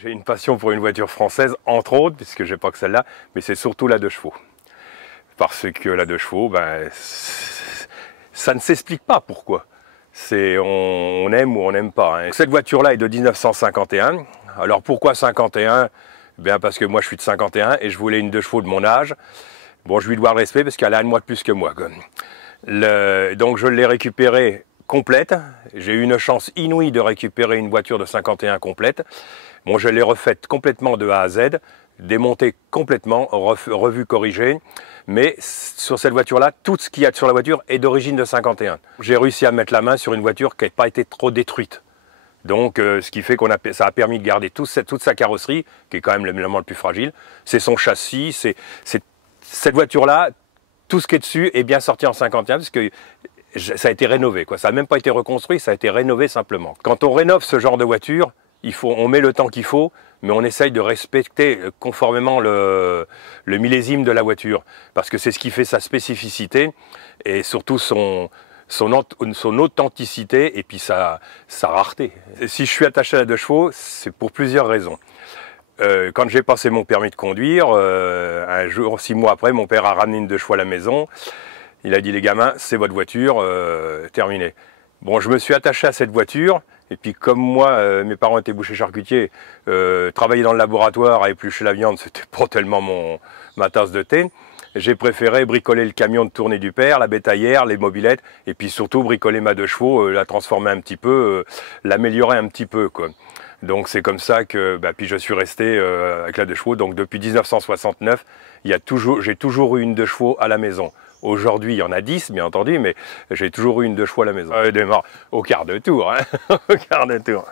J'ai une passion pour une voiture française, entre autres, puisque j'ai pas que celle-là, mais c'est surtout la 2 chevaux. Parce que la 2 chevaux, ben, ça ne s'explique pas pourquoi. On aime ou on n'aime pas. Hein. Cette voiture-là est de 1951. Alors pourquoi 51? Bien parce que moi je suis de 51 et je voulais une 2 chevaux de mon âge. Bon, je lui dois le respect parce qu'elle a un mois de plus que moi. Donc je l'ai récupérée complète. J'ai eu une chance inouïe de récupérer une voiture de 51 complète. Bon, je l'ai refaite complètement de A à Z, démontée complètement, revue, corrigée. Mais sur cette voiture-là, tout ce qu'il y a sur la voiture est d'origine de 51. J'ai réussi à mettre la main sur une voiture qui n'a pas été trop détruite. Donc, ce qui fait que ça a permis de garder toute sa carrosserie, qui est quand même l'élément le plus fragile. C'est son châssis, cette voiture-là, tout ce qui est dessus est bien sorti en 51, parce que ça a été rénové, quoi. Ça n'a même pas été reconstruit, ça a été rénové simplement. Quand on rénove ce genre de voiture, on met le temps qu'il faut, mais on essaye de respecter conformément le millésime de la voiture, parce que c'est ce qui fait sa spécificité, et surtout son authenticité et puis sa rareté. Et si je suis attaché à la 2 chevaux, c'est pour plusieurs raisons. Quand j'ai passé mon permis de conduire, un jour, 6 mois après, mon père a ramené une 2 chevaux à la maison. Il a dit: les gamins, c'est votre voiture, terminé. Bon, je me suis attaché à cette voiture, et puis comme moi, mes parents étaient bouchers charcutiers, travailler dans le laboratoire à éplucher la viande, c'était pas tellement ma tasse de thé. J'ai préféré bricoler le camion de tournée du père, la bétaillère, les mobylettes, et puis surtout bricoler ma 2 chevaux, la transformer un petit peu, l'améliorer un petit peu, quoi. Donc c'est comme ça que puis je suis resté avec la 2 chevaux. Donc depuis 1969, j'ai toujours eu une 2 chevaux à la maison. Aujourd'hui, il y en a 10, bien entendu, mais j'ai toujours eu une 2 chevaux à la maison. Démarre au quart de tour, hein. Au quart de tour.